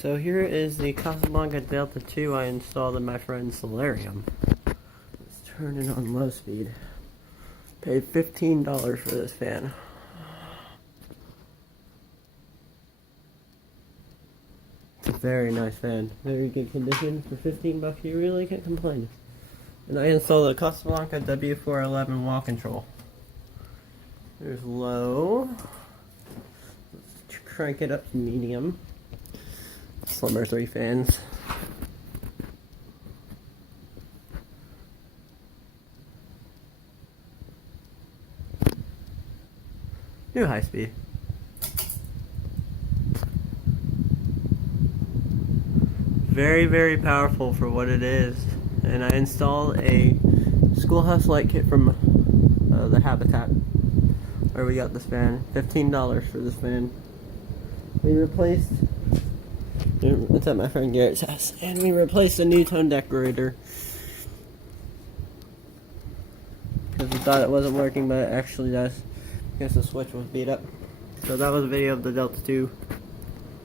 So here is the Casablanca Delta 2 I installed in my friend's solarium. Let's turn it on low speed. Paid $15 for this fan. It's a very nice fan. Very good condition. For 15 bucks you really can't complain. And I installed a Casablanca W411 wall control. There's low. Let's crank it up to medium. Slimmer 3 fans. New high speed. Very, very powerful for what it is. And I installed a schoolhouse light kit from the Habitat, where we got this fan. $15 for this fan. We replaced, it's at my friend Garrett's house, and we replaced the nutone decorator because we thought it wasn't working, but it actually does because the switch was beat up. So that was a video of the Delta 2.